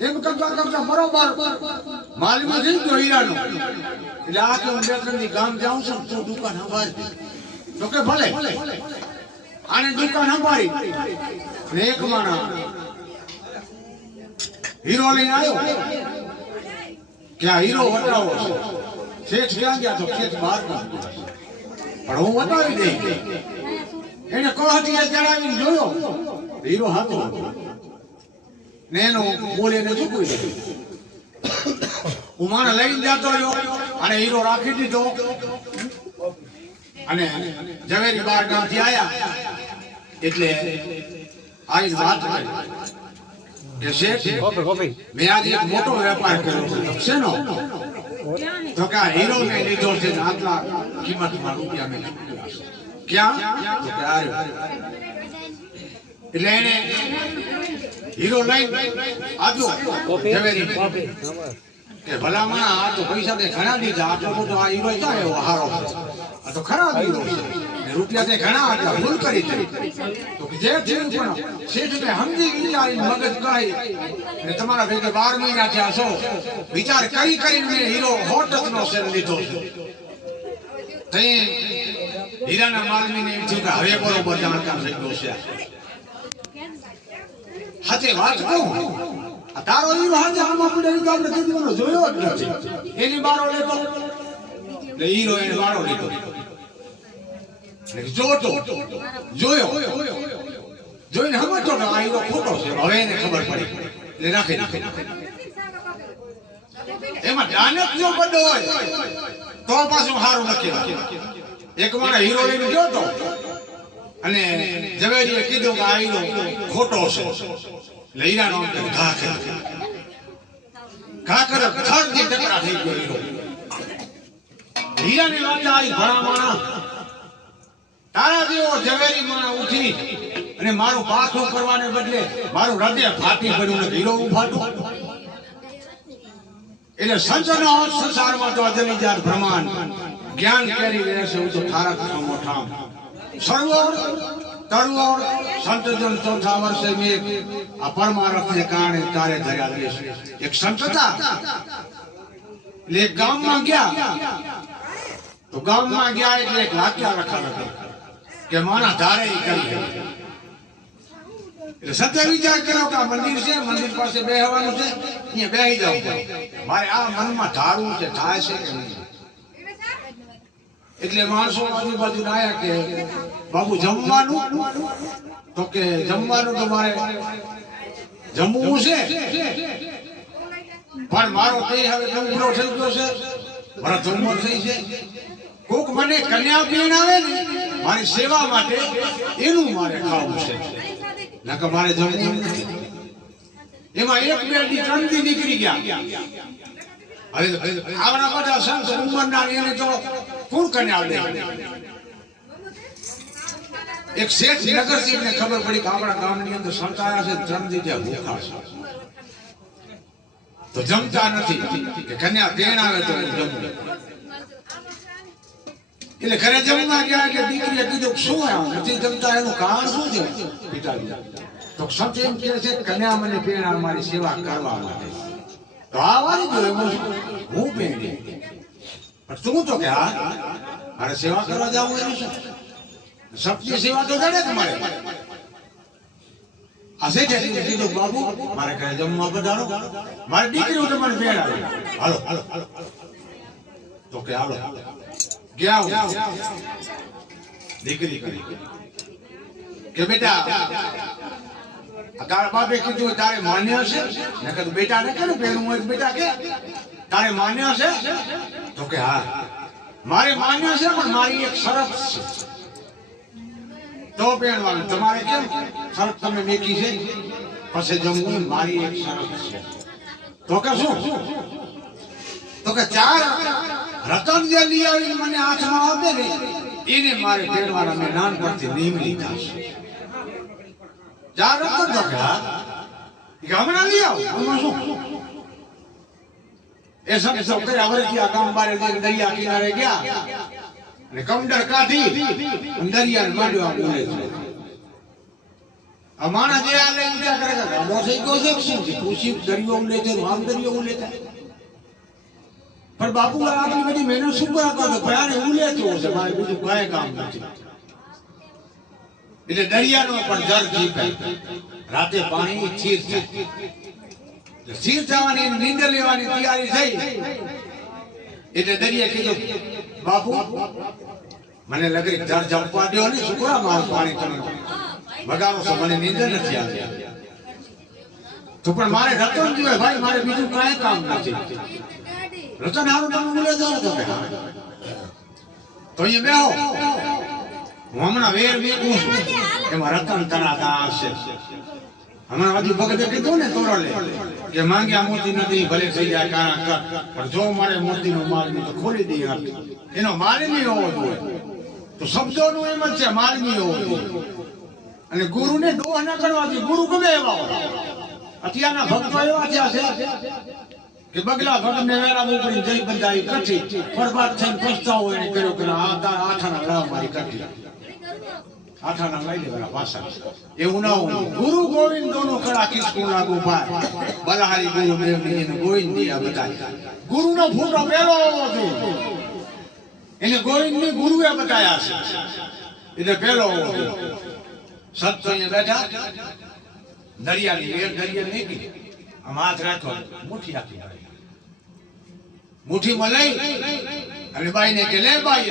એમ કરતા કરતા બરોબર માલમાં જઈ ગયો હીરાનો. એટલે આ કે હું બે ત્રણ દી ગામ જાઉં છું તો દુકાન સંભાળજે. તો કે ભલે. આને દુકાન સંભાળી અને એક માણા હીરો લઈને આવ્યો કે આ હીરો વટાવો છે. શેઠ ક્યાં ગયા? તો શેઠ બહાર પણ હું વટાવી દઈ. એને કળહટીએ ચડાવીને જોયો હીરો હતો ને એનો બોલીને ચૂકવી દીધું. હું માને લઈને જતો રહ્યો અને હીરો રાખી દીધો. અને ઝવેરી બાર ગામથી આયા એટલે આવીને વાત કરી કે શેઠ મેં આજે એક મોટો વેપાર કર્યો છે. શેનો? તો કે આ હીરો મેં લીધો છે આટલા કિંમતમાં રૂપિયા મેં ક્યાં? તો કે એટલે એને હીરો લઈને આપ્યો ઝવેરી કે ભલામણ આ તો પૈસા તે ઘણા દીધા, આટલો બધો આ હીરો ક્યાં એવો હારો છે? આ તો ખરાબ હીરો છે. રૂપિયા તે ઘણા આટલા ભૂલ કરી છે. તો જે થયું પણ શેઠ ને સમજી વિચારી મગજ કહી અને તમારા ભેગા 12 મહિના થયા છો વિચાર કરી કરીને હીરો હોટનો શેર લીધો છે. તઈ હીરાના માલમીને એમ થયું કે હવે બરોબર જાણકાર થઈ ગયો છે. હાથે વાત કહું આ તારો હીરો હાજે આમાં પડે તો આપણે કીધું જોયો જ નથી. એની બારો લેતો એટલે હીરો એને બારો લીધો. જોતો જોયો જોઈને સમજતો કે આ હીરો ખોટો છે. હવે એને ખબર પડી એટલે રાખી દીધો. એમાં દાનત જો બધો હોય તો પાછું સારું નથી. એક મારા હીરો લઈને ગયો તો અને ઝવેરીએ કીધું કે આ હીરો ખોટો છે. લઈરાનો ઘા કર્યો થરથી ટકરા થઈ ગયો હીરો. હીરાની વાત આવી ભણા માણા તારા જેવો ઝવેરી માણા ઉઠી અને મારું પાછું કરવાને બદલે મારું હૃદય ફાટી પડ્યું ને હીરો ઉફાટું. એટલે સંતનો સંસારમાં તો અજનિજાર બ્રહ્માંડ જ્ઞાન કેરી રહેશે હું તો થારક મોઠામ સર્વોર તરુઓર સંતજન ચોથા વર્ષે મેં આ પરમારથને કારણે તારે ધર્યા દેશ. એક સંત હતા એટલે એક ગામમાં ગયા તો ગામમાં ગયા એટલે એક વાક્ય લખાણ હતું કે માણા ધારે કરી. એટલે સત્ય વિચાર કર્યો કે આ મંદિર છે, મંદિર પાસે બેહવાનું છે, અહીંયા બેહી જાવ. મારે આ મનમાં ધારવું છે થાય છે કે નહીં. એટલે માણસો આજુબાજુ આવ્યા કે બાબુ જમવાનું? તો કે જમવાનું તો મારે જમવું છે પણ મારો તે હવે પૂરો થઈ ગયો છે, મારા જમવા થઈ છે. કોક મને કન્યા પીણ આવે ને મારી સેવા માટે એનું મારે ખાવું છે. નકર મારે જમવું નથી. એમાં એક બે દી 3 દી નીકળી ગયા. હવે આવડા બધા સંત ઉંમરના એને તો કોણ કન્યા દે? એક શેઠ નગરજીને ખબર પડી કે આપણા ગામની અંદર સંત આવ્યા છે, 3 દી ત્યાં ભૂખા છે તો જમતા નથી કે કન્યા તેણ આવે તો જમવું. એટલે ઘરે જમવા ગયા કે દીકરીએ કીધું શું આવ્યું નથી જમતા, એનું કારણ શું છે પિતાજી? તો સંત એમ કહે છે કન્યા મને પેણ મારી સેવા કરવા માટે. તો આ વાળી જો એમ હું પેણી પણ તું તો કે હા મારે સેવા કરવા જવું એનું છે. સબની સેવા તો જડે તમારે. આ છે કીધું બાબુ મારે ઘરે જમવા પધારો, મારી દીકરી તમને પેણ આવે. હાલો તો કે હાલો ગયા. દીકરી કરી કે બેટા તારા બાપે કીધું તારે માન્ય હશે ને? કે બેટા ને કે પેલું હોય બેટા કે તારે માન્ય હશે? તો કે હા મારે માન્ય છે પણ મારી એક શરત છે. તો પહેણવાનું તમારે કેમ શરત તમે મેકી છે? પછી જમવું મારી એક શરત છે. તો કે શું? તો કે 4 રતન જે લઈ આવી મને હાથમાં આપે ને એને મારે પહેરવાના મેં નાનપણથી નિયમ લીધા છે. 4 રતન તો કે હમણાં લઈ આવો. એમાં શું? એ સબ કર્યા વરસિયા ગામ બારે દરિયા કિનારે ગયા અને કમડર કાઢી દરિયા માંડવા બોલે છે. અમારા જે આ લઈને ત્યાં કરે કે ગામો થઈ ગયો છે શું છે કૃષિ દરિયો ઉલે છે રામ દરિયો ઉલે છે પણ બાપુ આપણી બધી મહેનત શું કરવા કરતો ભયાને ઉલે તો છે મારે બીજું કઈ કામ નથી એટલે દરિયાનો પણ જળ જીવે રાતે પાણી સ્થિર થાય સ્થિર થવાની નીંદર લેવાની તૈયારી થઈ એટલે દરિયા કીધું બાપુ મને લગે જળ જપવા દો ને શુક્રા મારું પાણી તમે બગાડો છો મને નીંદર નથી આવતી તો પણ મારે રતન જોઈએ ભાઈ મારે બીજું કઈ કામ નથી રતન હારું તમે બોલે જાઓ તમે તો અહીંયા બેહો હું હમણાં વેર મેકું છું એમાં રતન તરાતા આવશે હમણાં હજુ ભગતે કીધું ને તોરલે કે માંગ્યા મોતી નથી ભલે થઈ જાય કારણ પણ જો મારે મોતીનો માલ તો ખોલી દઈ એનો માલ નહીં હોવો જોઈએ તો શબ્દોનું એમ જ છે માલ નહીં હોવો જોઈએ અને ગુરુને દોહ ન કરવાથી ગુરુ ગમે એવા અત્યારના ભક્તો એવા થયા છે કે બગલા ભગતને વેરા મોકલી જઈ બંધાઈ કઠી બરબાદ થઈને પછતાવો એને કર્યો કે આ તારા આઠાના લાવ મારી કઠી આઠાના લઈ લેવાના પાછા એવું ના હોય ગુરુ ગોવિંદ દોનો કળા કિસકું લાગુ ભાઈ બલહારી ગુરુ દેવની એને ગોવિંદ દિયા બતાવી ગુરુનો ફોટો પેલો હોવો જોઈએ એને ગોવિંદની ગુરુએ બતાવ્યા છે એટલે પેલો હોવો જોઈએ સત અહીંયા બેઠા દરિયાની વેર દરિયા નીકળી આમ હાથ રાખો મુઠ્ઠી રાખી મુઠ્ઠીમાં લઈ અને બાઈને કે લે બાઈ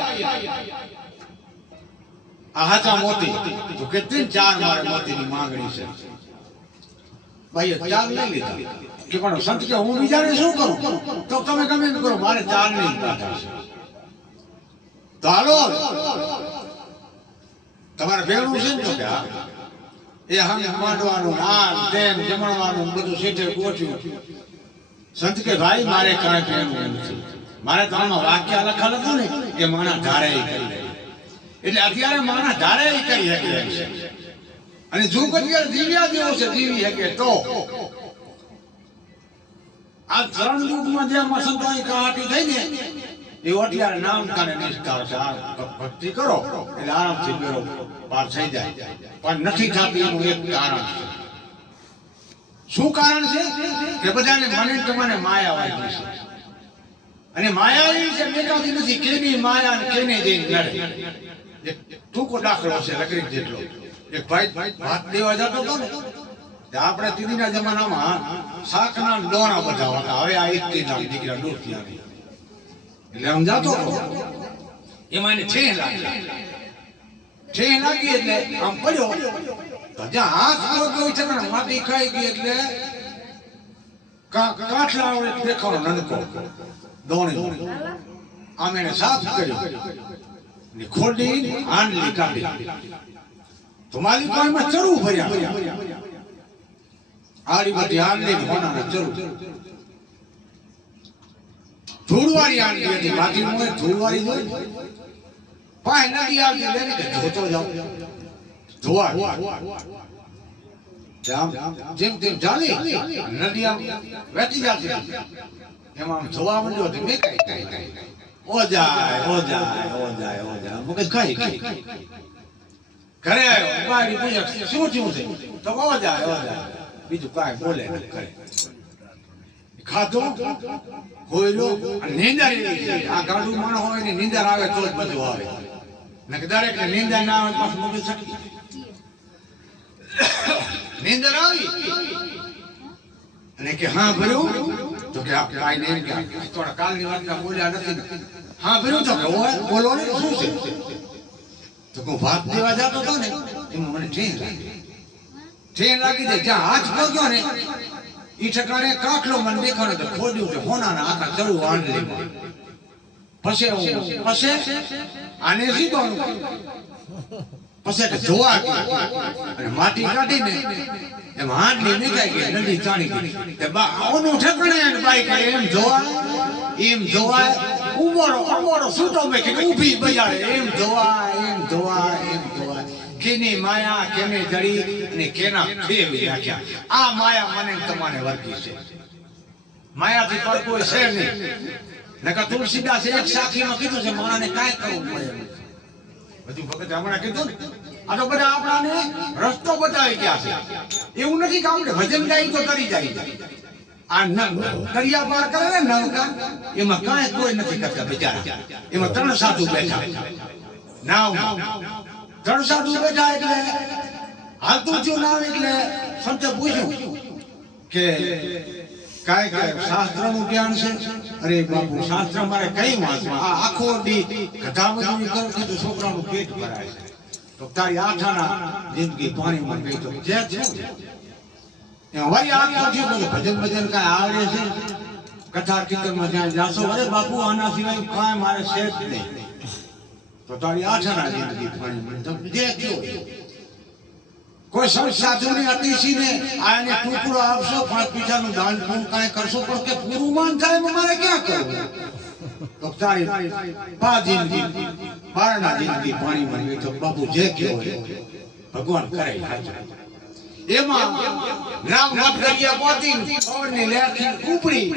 આ હાચા મોતી તો કેટલી ચાર મારે મોતીની માંગણી છે ભાઈએ ચાર લઈ લીધા કે પણ સંત કે હું બીજાને શું કરું તો તમે ગમે એમ કરો મારે ચાર નહીં પાછા છે તો હાલો તમારે ભેગું છે ને તો કે એ હમે માંડવાનું નામ તેમ જમણવાનું બધું શેઠે ગોઠ્યું સંત કે ભાઈ મારે કાંઈ ભેગું નથી મારે તો આમાં વાક્ય લખેલ હતું ને કે માણા ધારે કરી એટલે અત્યારે માણા ધારે કરી શકે છે અને જો અત્યારે જીવ્યા જેવો છે જીવી શકે તો આ ધર્મ યુગમાં જે સંતોની કહાટી થઈ ને એ અત્યારે નામ કાને નિષ્ઠા છે ભક્તિ કરો એટલે આરામથી બેરો પાર થઈ જાય પણ નથી થતી એનું એક કારણ છે શું કારણ છે કે બધાને મને તમને માયા વાગી છે અને માયા એવી છે બેટાથી નથી કેની માયા અને કેને જઈને લડે એક ટૂંકો દાખલો છે લકડી જેટલો એક ભાઈ ભાત દેવા જતો હતો ને આપણે તીડીના જમાનામાં શાકના ડોણા બધા હતા હવે આ એક દીકરા દૂરથી આવી એટલે આમ જાતો એમાં એને ઠેહ લાગી એટલે આમ પડ્યો તો જ્યાં હાથ ગયો છે ને માટી ખાઈ ગઈ એટલે કાઠલા દેખાડો નનકો દોણી આમ એને સાફ કર્યો ને ખોડી આંડલી કાઢી તો માલિક એમાં ચરવું ભર્યા આડી બધી આંડલી હોનાના ચરવું ધૂળવાળી આંડલી હતી માટી મોએ ધૂળવાળી જોઈ પાય નદી આવતી લેને કે ધોતો જાવ ધોવા જેમ તેમ ચાલી નદી આમ વેતી જતી એમાં ધોવા માંડ્યો તો મેં કઈ ઓ જાય મગજ ખાઈ ઘરે આવ્યો બારી પૂછે શું થયું છે તો ઓ જાય બીજું કાંઈ બોલે કરે ખાધો હોયલો નીંદર આ ગાડું માણસ હોય ને નીંદર આવે તો જ બધું આવે નકે દરેક ને નીંદર ના આવે પાછું મગજ શકી નીંદર આવી અને કે હા ભર્યું તો કે આપ કાઈ નહીં કે થોડા કાલની વાતના બોલ્યા નથી ને હા ભર્યું તો કે ઓય બોલો ને શું છે તો કો ભાત દેવા જતો હતો ને એમાં મને ટ્રેન લાગી જાય જ્યાં હાથ પગ્યો ને ઈ ઠકાણે કાટલો મને દેખાણો તો ખોદ્યું કે હોનાના આખા ચડું આંડલી પછી આને સીધો પછી કે જોવા અને માટી કાઢીને એમ હાંડલી નીકળી ગઈ નદી ચાણી ગઈ તે બા ઓનું ઠકાણે બાઈ કે એમ જોવા ઉમરો સૂટો મે કે ઊભી બજાડે એમ જોવા કેની માયા કેને જડી અને કેના ફેરવી નાખ્યા આ માયા મને તમારે વર્ગી છે માયાથી પર કોઈ છે નહીં નકા તુલસીદાસ એક સાખીમાં કીધું છે માણાને કાંઈ કરવું પડે બધું ભગત હમણાં કીધું ને આ તો બધા આપણાને રસ્તો બતાવી ગયા છે. એવું નથી કે આપણે ભજન ગાઈ તો તરી જાય. આ દરિયા પાર કરે ને નૌકા, એમાં કાંઈ કોઈ નથી કરતા બિચારા. એમાં 3 સાધુ બેઠા નાવ, 3 સાધુ બેઠા એટલે હાલતું થયું નાવ. એટલે સંતે પૂછ્યું કે કાંઈ શાસ્ત્રનું જ્ઞાન છે? અરે બાપુ, શાસ્ત્ર મારે કઈ વાંચવા, આ આખો દી ગધા મજૂરી કરું તો છોકરાનું પેટ ભરાય છે. તો તારી 8 આના જિંદગી પાણીમાં ગઈ. તો જે છે વળી આ ભજન ભજન કાંઈ આવડે છે? કથા કીર્તનમાં જ્યાં જાશો, અરે બાપુ આના સિવાય કાંઈ મારે છે જ નહીં. તો તારી 8 આના જિંદગી પાણીમાં જે થયો. કોઈ સંત સાધુની અતિશીને આને ટુકડો આપશો, 5 પૈસાનું દાન પૂન કાંઈ કરશો, પણ કે પૂરું માન થાય એમાં મારે ક્યાં કરવું? તો તારી 5 જિંદગી 12 જિંદગી પાણીમાં ગઈ. તો બાપુ જે કયો ભગવાન કરે હાજર. એમાં નામ મત દરિયા પહોંચી પવનની લહેરથી ઉપડી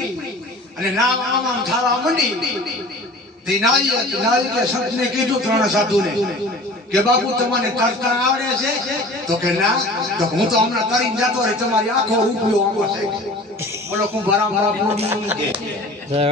અને નામ આમ થાવા મંડી. તે નાવિકે સંતને કીધું 3 સાધુને કે બાપુ તમને તરતા આવડે છે? તો કે ના. તો હું તો હમણાં તરીને જતો રહી, તમારી આખો રૂપિયો આમાં છે. બોલો કુંભારામ બાપુની જય.